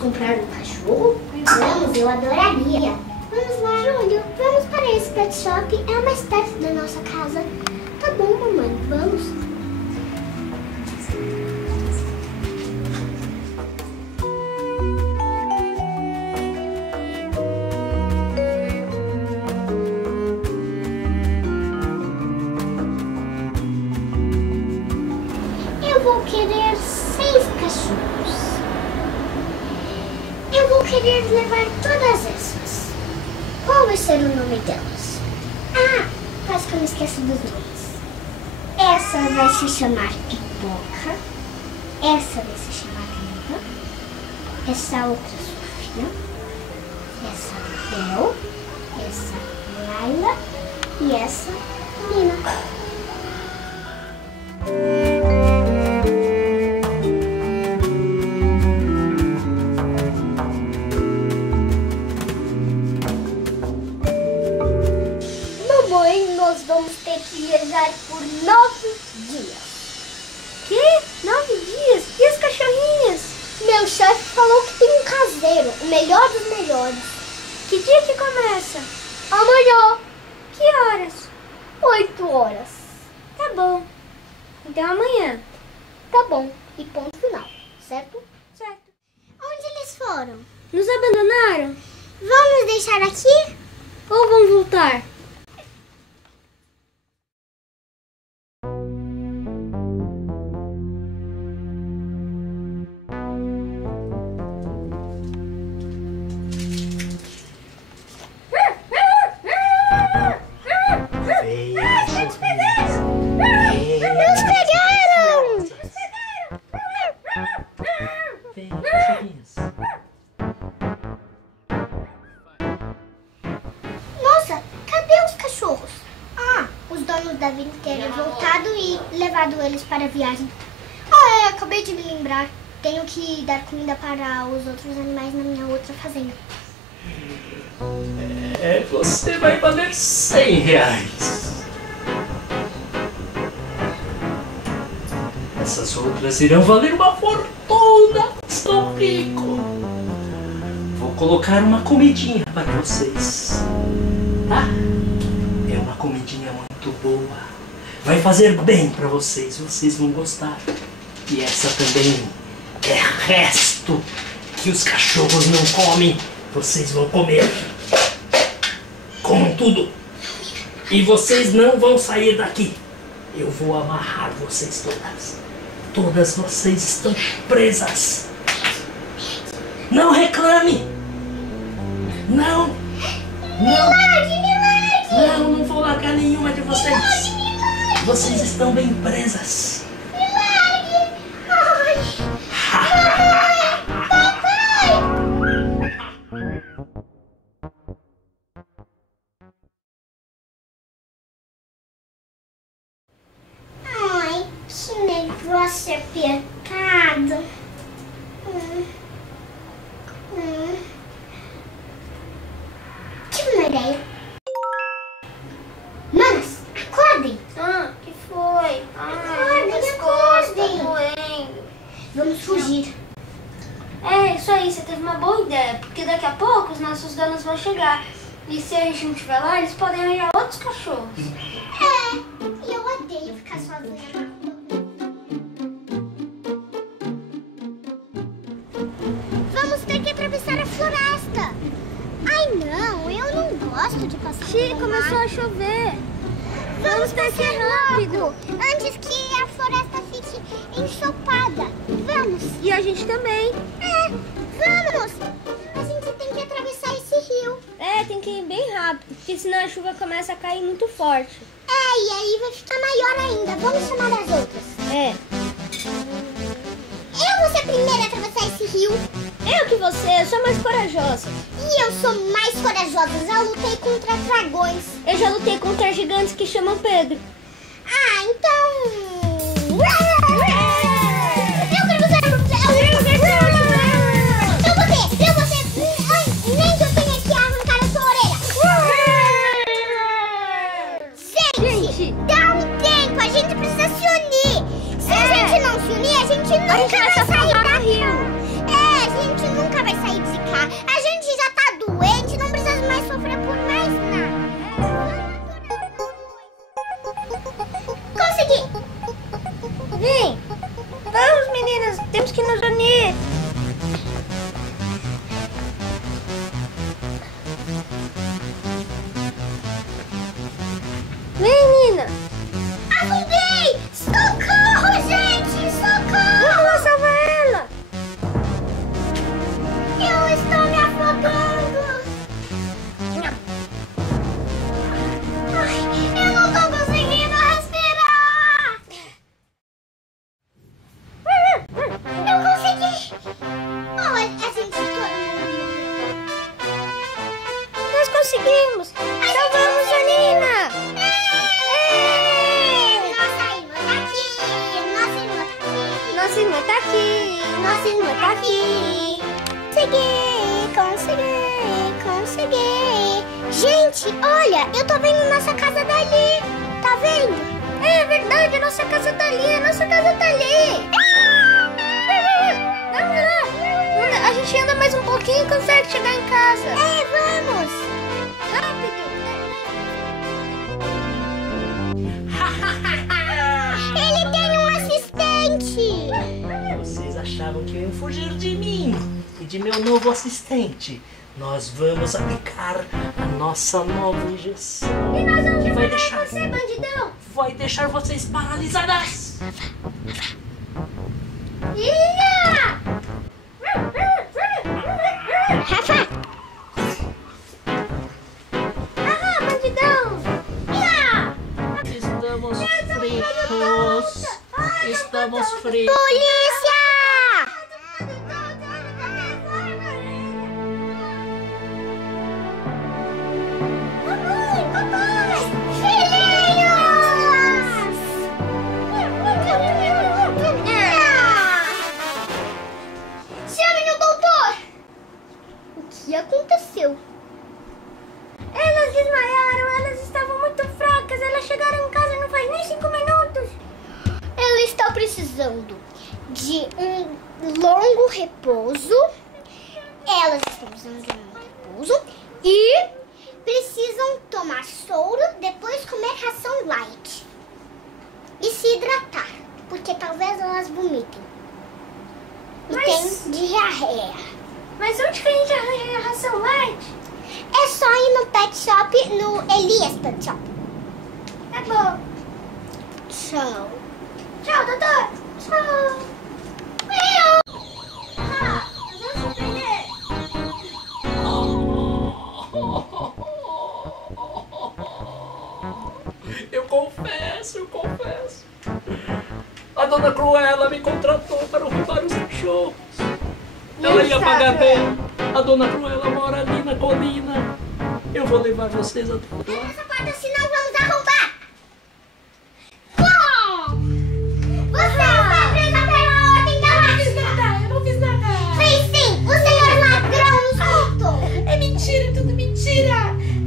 comprar um cachorro? Vamos, eu adoraria. Vamos lá, Júlio. Vamos para esse pet shop. É mais perto da nossa casa. Tá bom, mamãe. Vamos. Eu vou querer 6 cachorros. Eu vou querer levar todas essas. Qual vai ser o nome delas? Ah, quase que eu me esqueço dos nomes. Essa vai se chamar Pipoca. Essa vai se chamar Lila. Essa outra Sofia. Essa Bel. Essa Laila. E essa Nina. Nós vamos ter que viajar por 9 dias. Que? 9 dias? E as cachorrinhas? Meu chefe falou que tem um caseiro, o melhor dos melhores. Que dia que começa? Amanhã. Que horas? 8 horas. Tá bom. Então amanhã. Tá bom. E ponto final, certo? Certo. Onde eles foram? Nos abandonaram? Vamos deixar aqui? Ou vão voltar? Nossa, cadê os cachorros? Ah, os donos devem ter voltado e levado eles para a viagem. Ah, acabei de me lembrar. Tenho que dar comida para os outros animais na minha outra fazenda. Você vai valer 100 reais. Essas outras irão valer uma fortuna. Estou rico. Vou colocar uma comidinha para vocês. Tá? É uma comidinha muito boa. Vai fazer bem para vocês. Vocês vão gostar. E essa também é resto que os cachorros não comem. Vocês vão comer. Comam tudo. E vocês não vão sair daqui. Eu vou amarrar vocês todas. Todas vocês estão presas. Não reclame. Não. Não. Não vou largar nenhuma de vocês. Vocês estão bem presas. Ai, que negócio apertado. Tive uma ideia. Manas, acordem. Ah, que foi? Acordem. Tá doendo. Vamos fugir. É, isso aí, você teve uma boa ideia. Porque daqui a pouco os nossos donos vão chegar. E se a gente não estiver lá, eles podem arranjar outros cachorros. E eu odeio ficar sozinha na rua. Vamos ter que atravessar a floresta. Ai não, eu não gosto de passar por lá. Começou a chover. Vamos ter que ir rápido, antes que a floresta fique ensopada. Vamos. E a gente também. Vamos. A gente tem que atravessar esse rio. É, tem que ir bem rápido, porque senão a chuva começa a cair muito forte. E aí vai ficar maior ainda. Vamos chamar as outras. É. Eu vou ser a primeira a atravessar esse rio. Eu que você, eu sou mais corajosa. E eu sou mais corajosa. Já lutei contra dragões. Eu já lutei contra gigantes que chamam Pedro. Então... Eu vou ser. Ai, nem que eu tenha que arrancar a sua orelha. Gente, dá um tempo. A gente precisa se unir. Se a gente não se unir, a gente nunca vai sair daqui. A gente nunca vai conseguimos! Salvamos a Nina! Nossa irmã tá aqui! Nossa irmã tá aqui! Consegui! Gente, olha, eu tô vendo nossa casa dali! Tá vendo? É verdade, a nossa casa tá ali! A nossa casa tá ali! Vamos lá! A gente anda mais um pouquinho e consegue chegar em casa! É, vamos! Rápido! Ele tem um assistente! Vocês achavam que iam fugir de mim e de meu novo assistente? Nós vamos aplicar a nossa nova injeção. E nós vamos que vai matar deixar você, bandidão! vai deixar vocês paralisadas. Ia! Rafa! Ah, bandidão! Ia! Estamos fritos. Estamos fritos. Polícia! Chame o doutor! O que aconteceu? Elas desmaiaram, elas estavam muito fracas, elas chegaram em casa não faz nem 5 minutos. Ela está precisando de um longo repouso. Elas estão precisando de um longo repouso e precisam tomar soro, depois comer ração light e se hidratar, porque talvez elas vomitem. E tem diarreia. Mas onde que a gente arranja a ração light? É só ir no pet shop, no Elias Pet Shop. Tá bom. Tchau. Tchau, doutor. Tchau. Ah, nós vamos surpreender. Eu confesso. A dona Cruella me contratou para roubar os cachorros. Ela ia pagar bem. A dona Cruella mora ali na colina. Eu vou levar vocês até lá. Essa porta, senão vamos arrombar. Bom! Você foi presa pela ordem da máquina. Eu não fiz nada. Fez sim! O senhor ladrão nos contou. É mentira, tudo mentira.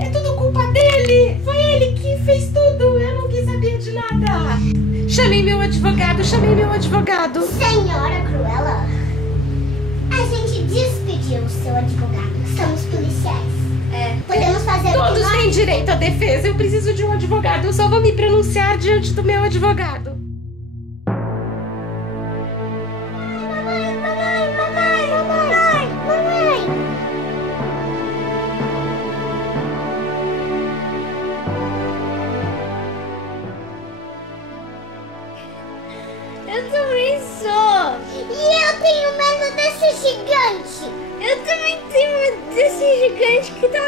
É tudo culpa dele. Foi ele que fez tudo. Eu não quis saber de nada. Chamei meu advogado. Senhora Cruella, a gente despediu o seu advogado. Somos policiais. Podemos fazer o que Todos nós... têm direito à defesa. Eu preciso de um advogado. Eu só vou me pronunciar diante do meu advogado. Mamãe! Eu também sou. E eu tenho medo desse gigante. Eu também tenho medo desse gigante que tá